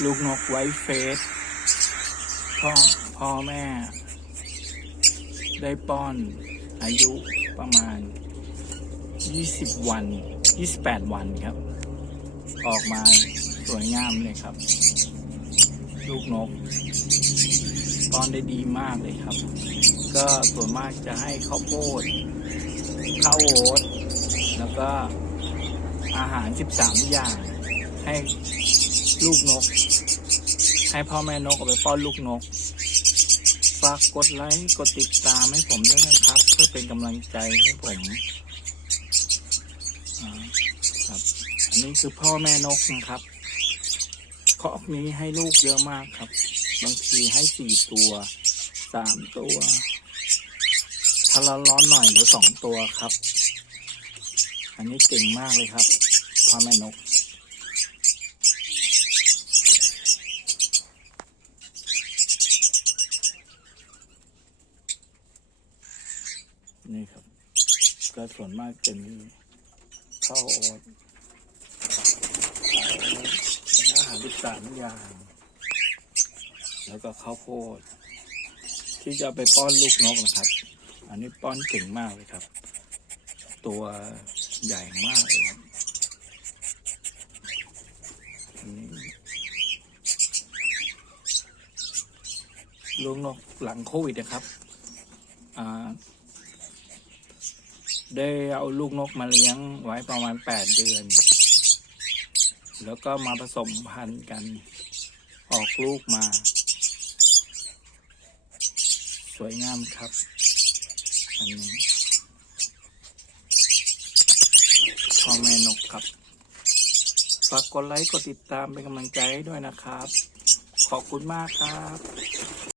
ลูกนกไว้เฟสพ่อพ่อแม่ ได้ป้อนอายุประมาณ 20 วัน 28 วันครับ ออกมาสวยงามเลยครับ ลูกนกป้อนได้ดีมากเลยครับ ก็ส่วนมากจะให้ข้าวโพดข้าวโอ๊ตแล้วก็อาหาร 13 อย่าง ให้ลูกนก ให้พ่อแม่นกเอาไปป้อนลูกนก ฝากกดไลค์กดติดตามให้ผมด้วยนะครับ เพื่อเป็นกำลังใจให้ผมครับอันนี้คือพ่อแม่นกนะครับคอกนี้ให้ลูกเยอะมากครับ บางทีให้สี่ตัวสามตัวถ้าร้อนๆหน่อยเหรือสองตัวครับ อันนี้เก่งมากเลยครับพ่อแม่นก นี่ครับ ก็ส่วนมากจะมีข้าวโอ๊ตอาหารที่สามอย่าง แล้วก็ข้าวโพด ที่จะไปป้อนลูกนกนะครับ อันนี้ป้อนเก่งมากเลยครับ ตัวใหญ่มากเลยครับลูกนกหลังโควิดนะครับอ่า ได้เอาลูกนกมาเลี้ยงไว้ประมาณแปดเดือน แล้วก็มาผสมพันธุ์กัน ออกลูกมา สวยงามครับ อันนี้พ่อแม่นกครับ ฝากกดไลค์ กดติดตามเป็นกำลังใจด้วยนะครับ ขอบคุณมากครับ